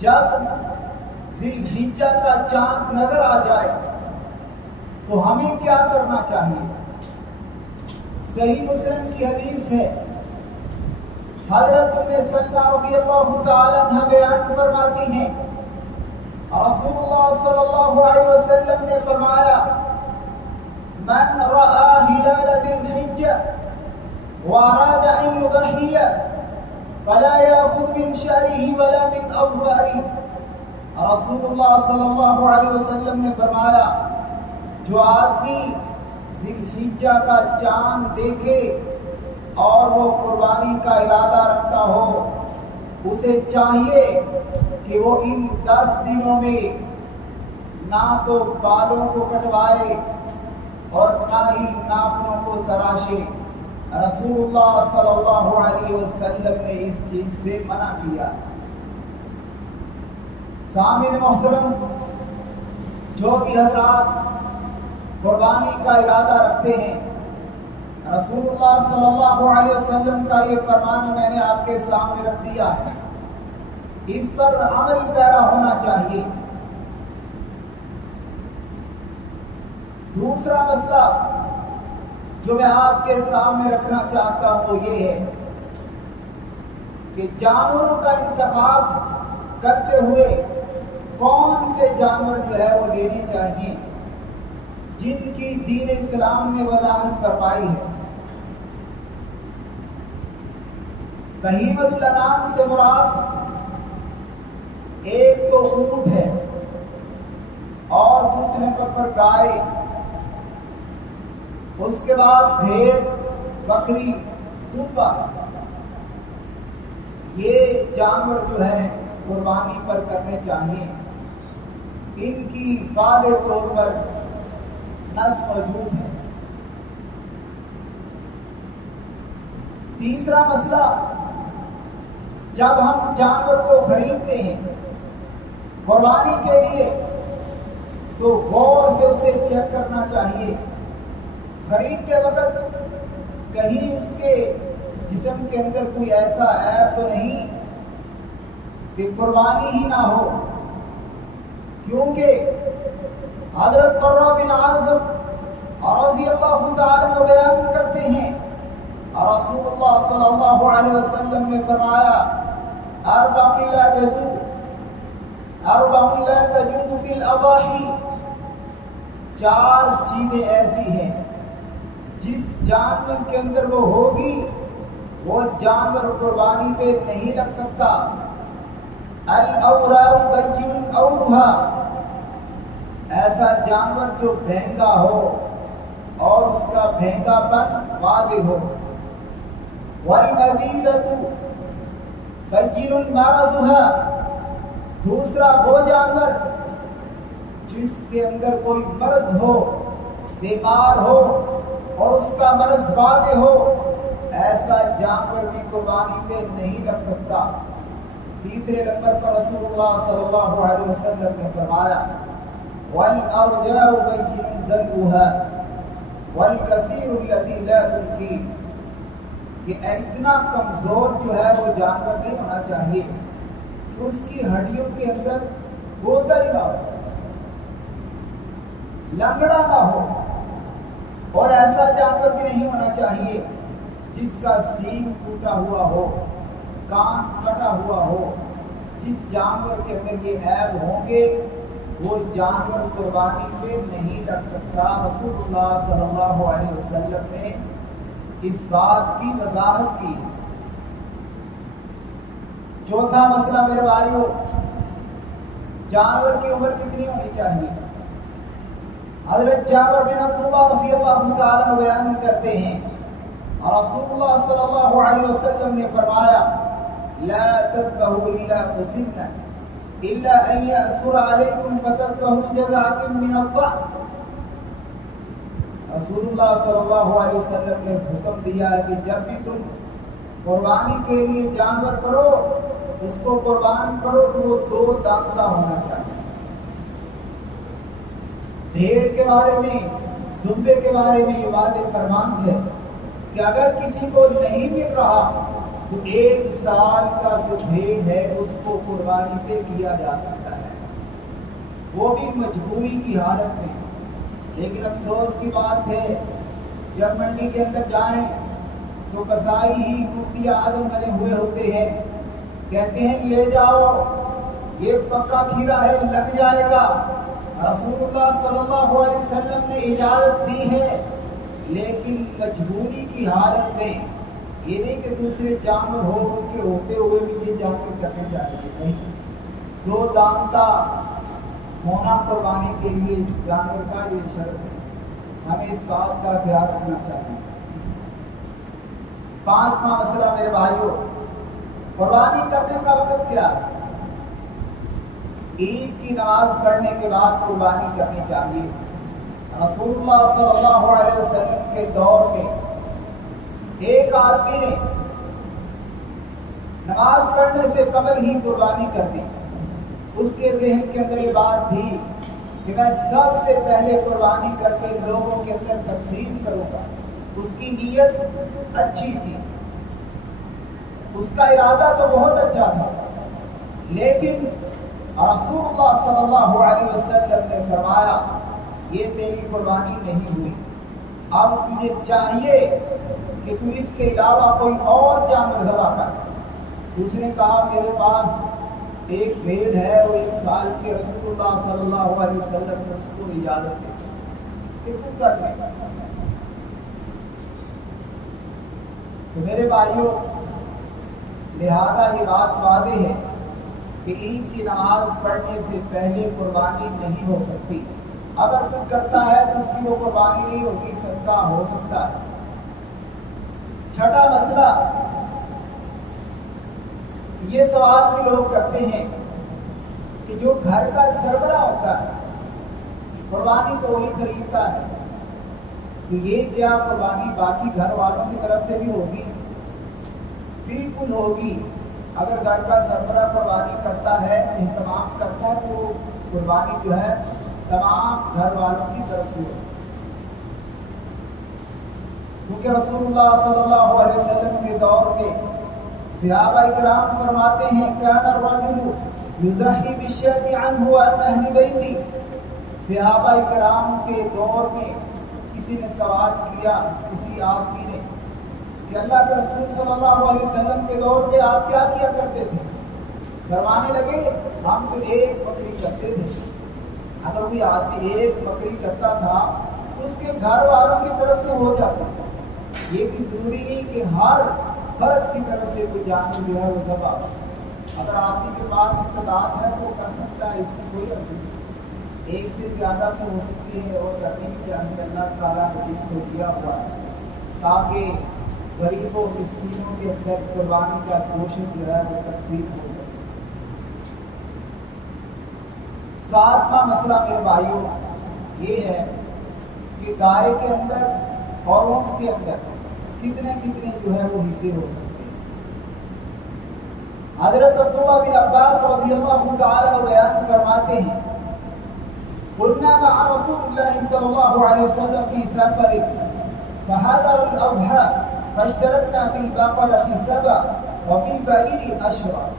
جب ذی الحجہ کا چاند نظر آ جائے تو ہمیں کیا کرنا چاہیے؟ صحیح مسلم کی حدیث ہے، حضرت ام سلمہ رضی اللہ تعالی عنہ بیان فرماتی ہیں، رسول اللہ صلی اللہ علیہ وسلم نے فرمایا، من رأى هلال ذی الحجہ واراد ان یضحی فلا یأخذ من شعره ولا من اظفاره۔ رسول اللہ صلی اللہ علیہ وسلم نے فرمایا، جو آدمی ذی الحجہ کا چاند دیکھے اور وہ قربانی کا ارادہ رکھتا ہو، اسے چاہیے کہ وہ ان 10 دنوں میں نہ تو بالوں کو کٹوائے اور نہ ہی ناخنوں کو تراشے۔ رسول اللہ صلی اللہ علیہ وسلم نے اس چیز سے منع کیا۔ سامعین محترم، جو بھی حضرات قربانی کا ارادہ رکھتے ہیں، رسول اللہ صلی اللہ علیہ وسلم کا یہ فرمان میں نے آپ کے سامنے رکھ دیا ہے، اس پر عمل پیرا ہونا چاہیے۔ دوسرا مسئلہ جو میں آپ کے سامنے رکھنا چاہتا ہوں وہ یہ ہے کہ جانوروں کا انتخاب کرتے ہوئے کون سے جانور جو ہے وہ لینے چاہیے جن کی دین اسلام نے وضاحت فرمائی ہے۔ بہیمۃ الانعام سے مراد ایک تو اونٹ ہے اور دوسرے نمبر پر گائے، اس کے بعد بھیڑ، بکری، دبا۔ یہ جانور جو ہے قربانی پر کرنے چاہیے، ان کی واضح طور پر نص موجود ہے۔ تیسرا مسئلہ، جب ہم جانور کو خریدتے ہیں قربانی کے لیے تو غور سے اسے چیک کرنا چاہیے، خریدتے وقت کہیں اس کے جسم کے اندر کوئی ایسا عیب تو نہیں کہ قربانی ہی نہ ہو، کیونکہ حضرت برہ بن عازب رضی اللہ تعالی عنہ بیان کرتے ہیں، رسول اللہ صلی اللہ علیہ وسلم نے فرمایا، اربع لا تجوز فی الاضاحی، 4 چیزیں ایسی ہیں جس جانور کے اندر وہ ہوگی وہ جانور قربانی پہ نہیں رکھ سکتا۔ الاوراء بین اورھا، ایسا جانور جو بہنگا ہو اور اس کا بہنگا پن واضح ہو۔ والمدیدۃ بین مرضھا، دوسرا وہ جانور جس کے اندر کوئی مرض ہو، بیمار ہو اور اس کا مرض واضح ہو، ایسا جانور بھی قربانی پہ نہیں رکھ سکتا۔ تیسرے نمبر پر رسول اللہ صلی اللہ علیہ وسلم نے فرمایا، والارجاء بین ذلها والکثیر التی لا تلقی، کہ اتنا کمزور جو ہے وہ جانور نہیں ہونا چاہیے کہ اس کی ہڈیوں کے اندر گودا ہی نہ ہو، لنگڑا نہ ہو، اور ایسا جانور بھی نہیں ہونا چاہیے جس کا سینگ ٹوٹا ہوا ہو، کان کٹا ہوا ہو۔ جس جانور کے اندر یہ عیب ہوں گے وہ جانور قربانی پہ نہیں رکھ سکتا۔ رسول اللہ صلی اللہ علیہ وسلم نے اس بات کی وضاحت کی ہے۔ چوتھا مسئلہ میرے بھائیو، جانور کی عمر کتنی ہونی چاہیے؟ حضرت جابر بن عبداللہ رضی اللہ تعالیٰ عنہ بیان کرتے ہیں، رسول اللہ صلی اللہ علیہ وسلم نے فرمایا، لا تذبحوا الا مسنا الا ان يأسر عليكم فتذبحوا جذعة من الضأن۔ رسول اللہ صلی اللہ علیہ وسلم نے حکم دیا ہے کہ جب بھی تم قربانی کے لیے جانور کرو، اس کو قربان کرو تو وہ 2 دانت کا ہونا چاہیے۔ بھیڑ کے بارے میں، دمبے کے بارے میں یہ واضح فرمان ہے کہ اگر کسی کو نہیں مل رہا تو 1 سال کا جو بھیڑ ہے اس کو قربان قربانی پہ کیا جا سکتا ہے، وہ بھی مجبوری کی حالت میں۔ لیکن افسوس کی بات ہے، جب منڈی کے اندر جائیں تو قصائی ہی مفتی اعظم بنے ہوئے ہوتے ہیں، کہتے ہیں لے جاؤ، یہ پکا کھیرا ہے، لگ جائے گا۔ رسول اللہ صلی اللہ علیہ وسلم نے اجازت دی ہے، لیکن مجبوری کی حالت میں، یہ نہیں کہ دوسرے جانور ہو ان کے ہوتے ہوئے بھی یہ جانور کرنے چاہیے، نہیں۔ دو دانتا ہونا قربانی کے لیے جانور کا یہ شرط ہے، ہمیں اس بات کا خیال رکھنا چاہیے۔ پانچواں مسئلہ میرے بھائیوں، قربانی کرنے کا وقت کیا ہے؟ عید کی نماز پڑھنے کے بعد قربانی کرنی چاہیے۔ رسول اللہ صلی اللہ علیہ وسلم کے دور میں ایک آدمی نے نماز پڑھنے سے قبل ہی قربانی کر دی۔ اس کے ذہن کے اندر یہ بات تھی کہ میں سب سے پہلے قربانی کر کے لوگوں کے اندر تقسیم کروں گا۔ اس کی نیت اچھی تھی، اس کا ارادہ تو بہت اچھا تھا، لیکن رسول اللہ صلی اللہ علیہ وسلم نے فرمایا یہ تیری قربانی نہیں ہوئی، اب تجھے چاہیے کہ تو اس کے علاوہ کوئی اور جانور ذبح کر۔ اس نے کہا میرے پاس ایک بھیڑ ہے، وہ 1 سال کی، رسول اللہ صلی اللہ علیہ وسلم نے اس کو اجازت دی کہ تو کر لے۔ تو میرے بھائیوں، لہذا یہ بات واضح ہے کہ عید کی نماز پڑھنے سے پہلے قربانی نہیں ہو سکتی۔ اگر کوئی کرتا ہے تو اس کی وہ قربانی نہیں ہوگی، صدقہ ہو سکتا ہے۔ چھٹا مسئلہ، یہ سوال بھی لوگ کرتے ہیں کہ جو گھر کا سربراہ ہوتا ہے، قربانی تو وہی خریدتا ہے، تو یہ کیا قربانی باقی گھر والوں کی طرف سے بھی ہوگی؟ بالکل ہوگی۔ اگر گھر کا سربراہ قربانی کرتا ہے، اہتمام کرتا ہے، تو قربانی جو ہے تمام گھر والوں کی طرف سے ہوگی، کیونکہ رسول اللہ صلی اللہ علیہ وسلم کے دور میں صحابہ کرام فرماتے ہیں کان الرجل یضحی بالشاة عنه عن اہل بیتی۔ صحابہ کرام کے دور میں کسی نے سوال کیا، کسی آدمی نے، کہ اللہ کے رسول صلی اللہ علیہ وسلم کے دور پہ آپ کیا کیا کرتے تھے؟ فرمانے لگے ہم تو ایک بکری کرتے تھے۔ اگر کوئی آدمی ایک بکری کرتا تھا تو اس کے گھر والوں کی طرف سے ہو جاتا تھا۔ یہ بھی ضروری نہیں کہ ہر فرد کی طرف سے کوئی جانور جو ہے وہ ذبح ہو۔ اگر آدمی کے پاس استطاعت ہے تو وہ کر سکتا ہے، اس کی کوئی حرج نہیں۔ ایک سے زیادہ تو ہو سکتی ہے اور کرنی بھی چاہیے، اللہ تعالیٰ نے جن کو دیا ہوا ہے، تاکہ غریبوں مسکینوں کے اندر قربانی کا گوشت جو ہے وہ تقسیم ہو سکے۔ ساتواں مسئلہ میرے بھائیوں یہ ہے کہ گائے کے اندر اور اونٹ کے اندر کتنے جو ہے وہ حصے ہو سکتے ہیں۔ حضرت عبداللہ بن عباس رضی اللہ تعالیٰ عنہ بیان فرماتے ہیں قلنا مع رسول اللہ صلی اللہ علیہ وسلم فی سفر فحضر الاضحى فاشتركنا في البقرة 7 وفي البعير 10،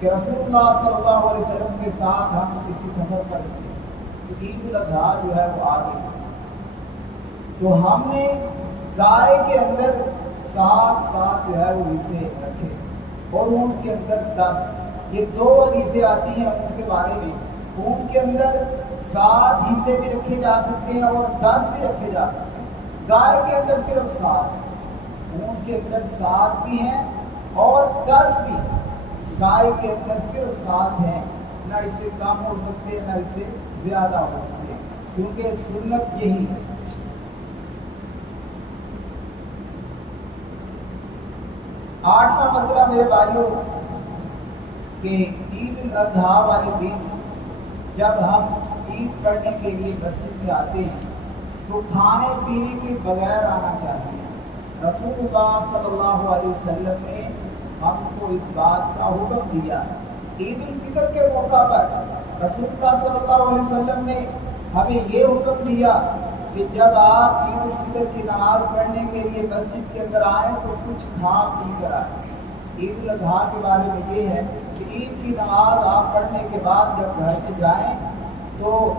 کہ رسول اللہ صلی اللہ علیہ وسلم کے ساتھ ہم کسی سفر پر تھے تو عید الاضحیٰ جو ہے وہ آ گئی، تو ہم نے گائے کے اندر 7 جو ہے وہ حصے رکھے اور اونٹ کے اندر 10۔ یہ 2 حدیثیں آتی ہیں اونٹ کے بارے میں، اونٹ کے اندر 7 حصے بھی رکھے جا سکتے ہیں اور 10 بھی رکھے جا سکتے ہیں، گائے کے اندر صرف 7، اونٹ کے اندر 7 بھی ہیں اور 10 بھی ہیں، گائے کے اندر صرف 7 ہیں، نہ اس سے کم ہو سکتے نہ اس سے زیادہ ہو سکتے، کیونکہ سنت یہی ہے۔ 8واں مسئلہ میرے بھائیوں کہ عید الاضحیٰ والے دن جب ہم عید پڑھنے کے لیے مسجد میں آتے ہیں تو کھانے پینے کے بغیر آنا چاہیے۔ رسول اللہ صلی اللہ علیہ وسلم نے ہم کو اس بات کا حکم دیا۔ عید الفطر کے موقع پر رسول اللہ صلی اللہ علیہ وسلم نے ہمیں یہ حکم دیا کہ جب آپ عید الفطر کی نماز پڑھنے کے لیے مسجد کے اندر آئیں تو کچھ کھا پی کر آئیں۔ عید الاضحیٰ کے بارے میں یہ ہے کہ عید کی نماز آپ پڑھنے کے بعد جب گھر میں جائیں تو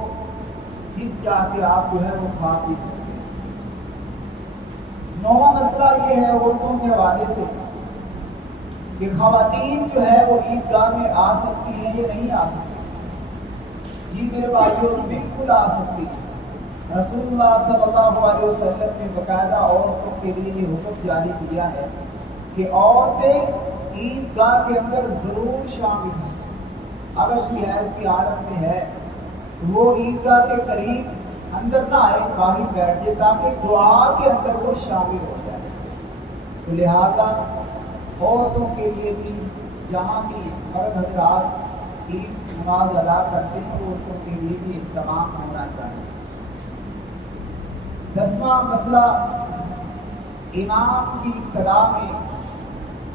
پھر جا کے آپ جو ہے وہ کھا پی سکتے ہیں۔ نواں مسئلہ یہ ہے عورتوں کے حوالے سے کہ خواتین جو ہے وہ عیدگاہ میں آ سکتی ہیں یا نہیں آ سکتی؟ جی میرے بھائیوں، بالکل آ سکتی ہیں۔ رسول اللہ صلی اللہ علیہ وسلم نے باقاعدہ عورتوں کے لیے یہ حکم جاری کیا ہے کہ عورتیں عیدگاہ کے اندر ضرور شامل ہیں۔ اگر کوئی حیض کی حالت میں ہے تو وہ عیدگاہ کے قریب اندر نہ آئے، باہر بیٹھ جائے تاکہ دعا کے اندر وہ شامل ہو جائے۔ تو لہذا عورتوں کے لیے بھی جہاں بھی مرد حضرات عید نماز ادا کرتے ہیں عورتوں کے لیے بھی اہتمام ہونا چاہیے۔ 10واں مسئلہ، امام کی ابتدا میں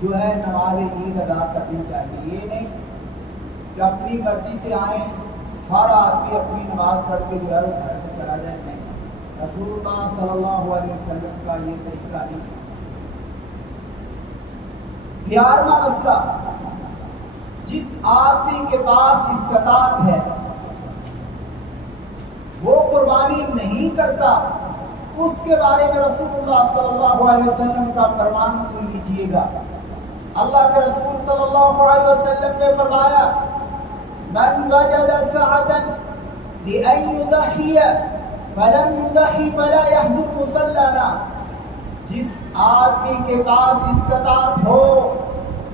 جو ہے نماز عید ادا کرنی چاہیے۔ یہ نہیں کہ اپنی مرضی سے آئیں، ہر آدمی اپنی نماز پڑھ کے جو ہے وہ گھر میں چلا جائے، نہیں، رسول اللہ صلی اللہ علیہ وسلم کا یہ طریقہ نہیں۔ 11واں مسئلہ، جس آدمی کے پاس استطاعت ہے وہ قربانی نہیں کرتا، اس کے بارے میں رسول اللہ صلی اللہ علیہ وسلم کا فرمان سن لیجیے گا۔ اللہ کے رسول صلی اللہ علیہ وسلم نے فرمایا، من وجد سعة لأن يضحي فلم يضحي فلا يحضر مصلانا۔ جس آدمی کے پاس استطاعت ہو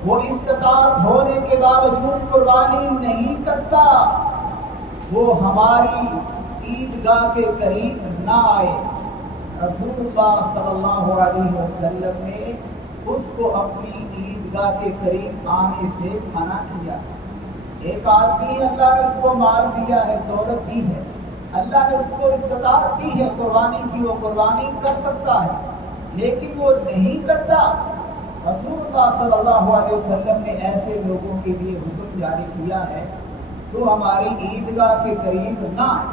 وہ استطاعت ہونے کے باوجود قربانی نہیں کرتا، وہ ہماری عیدگاہ کے قریب نہ آئے۔ رسول اللہ صلی اللہ علیہ وسلم نے اس کو اپنی عیدگاہ کے قریب آنے سے منع کیا۔ ایک آدمی اللہ نے اس کو مال دیا ہے، دولت دی ہے، اللہ نے اس کو استطاعت دی ہے قربانی کی، وہ قربانی کر سکتا ہے لیکن وہ نہیں کرتا۔ رسول اللہ صلی اللہ علیہ وسلم نے ایسے لوگوں کے لیے حکم جاری کیا ہے تو ہماری عیدگاہ کے قریب نہ آئے۔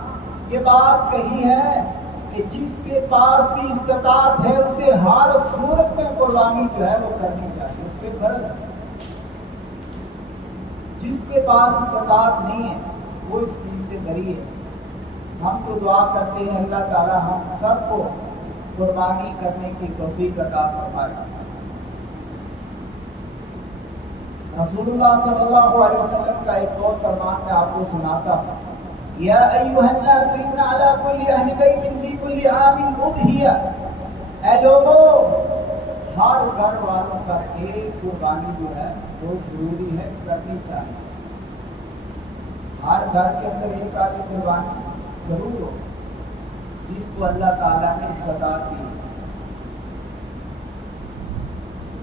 یہ بات کہی ہے کہ جس کے پاس بھی استطاعت ہے اسے ہر صورت میں قربانی جو ہے وہ کرنی چاہیے، اس پہ فرض ہے۔ جس کے پاس استطاعت نہیں ہے وہ اس چیز سے بری ہے۔ ہم تو دعا کرتے ہیں اللہ تعالی ہم سب کو قربانی کرنے کی توفیق عطا فرمائے۔ رسول اللہ صلی اللہ علیہ وسلم کا ایک اور فرمان میں آپ کو سناتا ہوں، یا ایھا الناس ان علی کل اہل بیت فی کل عام اضحیہ۔ اے لوگوں، ہر گھر والوں کا ایک قربانی جو ہے وہ ضروری ہے، کرنی چاہیے۔ ہر گھر کے اندر ایک آدھی قربانی ضرور ہو جن کو اللہ تعالیٰ نے استطاعت دی۔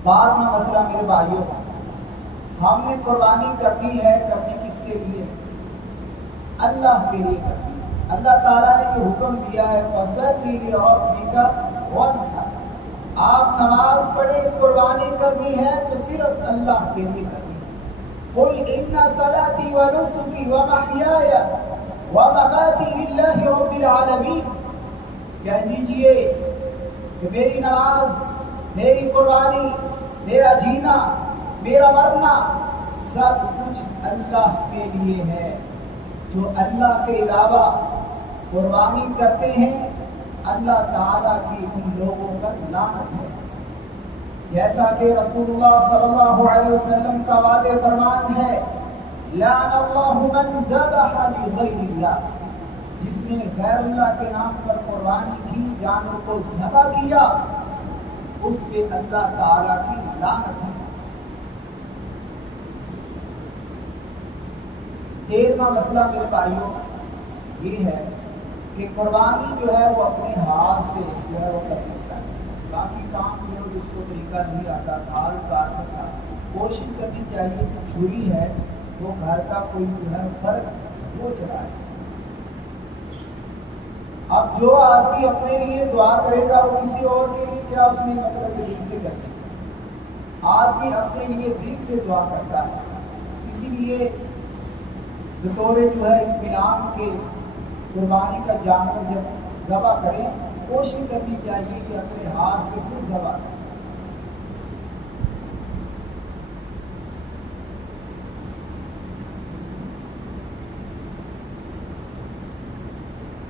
12واں مسئلہ میرے بھائیوں، ہم نے قربانی کرنی ہے، کرنی کس کے لیے؟ اللہ کے لیے کرنی ہے۔ اللہ تعالیٰ نے یہ حکم دیا ہے فَصَلِّ لِرَبِّكَ وَانْحَرْ۔ آپ نماز پڑھیں، قربانی کرنی ہے تو صرف اللہ کے لیے کرنی ہے۔ قُلْ إِنَّ صَلَاتِي وَنُسُكِي وَمَحْيَايَ وَمَمَاتِي لِلَّهِ رَبِّ الْعَالَمِينَ۔ کہہ دیجئے کہ میری نماز، میری قربانی، میرا جینا، میرا مرنا سب کچھ اللہ کے لیے ہے۔ جو اللہ کے علاوہ قربانی کرتے ہیں اللہ تعالیٰ کی ان لوگوں پر لعنت ہے۔ جیسا کہ رسول اللہ صلی اللہ علیہ وسلم کا واضح فرمان ہے، لعن اللہ من ذبح لغیر اللہ۔ جس نے غیر اللہ کے نام پر قربانی کی، جانور کو ذبح کیا، اس پہ اللہ تعالیٰ کی لعنت ہے۔ 13واں مسئلہ میرے بھائیوں یہ ہے کہ قربانی جو ہے وہ اپنے ہاتھ سے جو ہے وہ کرنی چاہیے۔ باقی کام جو جس کو طریقہ نہیں آتا، دال کاٹنے کا کوشش کرنی چاہیے، چھری ہے وہ گھر کا کوئی جو ہے فرق وہ چلائے۔ اب جو آدمی اپنے لیے دعا کرے گا وہ کسی اور کے لیے کیا اس نے مطلب دل سے کرنی۔ آدمی اپنے لیے دل سے دعا کرتا ہے، اسی لیے بطور جو ہے اطمینان کے قربانی کا جانور جب ذبح کریں کوشش کرنی چاہیے کہ اپنے ہاتھ سے خود ذبح کریں۔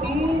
3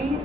3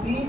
3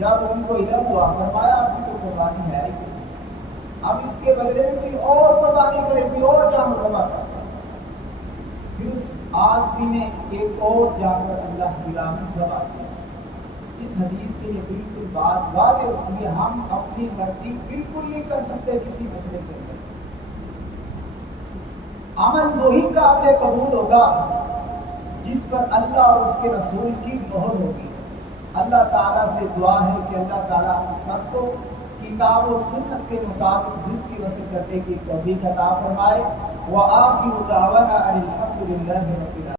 جب ان کو علم ہوا فرمایا اب تو قربانی ہے ہی، اب اس کے بدلے میں کوئی اور قربانی کرے، کوئی اور جانور ذبح کرے۔ پھر اس آدمی نے ایک اور جانور اللہ کی راہ میں ذبح کیا۔ اس حدیث سے یہ بالکل بات واضح ہوتی ہے، ہم اپنی مرضی بالکل نہیں کر سکتے کسی مسئلے کے اندر۔ عمل وہی قابل قبول ہوگا جس پر اللہ اور اس کے رسول کی مہر ہوگی۔ اللہ تعالیٰ سے دعا ہے کہ اللہ تعالیٰ سب کو کتاب و سنت کے مطابق زندگی بسر کرنے کی توفیق عطا فرمائے۔ وآخر دعوانا ان الحمد للہ رب العالمین۔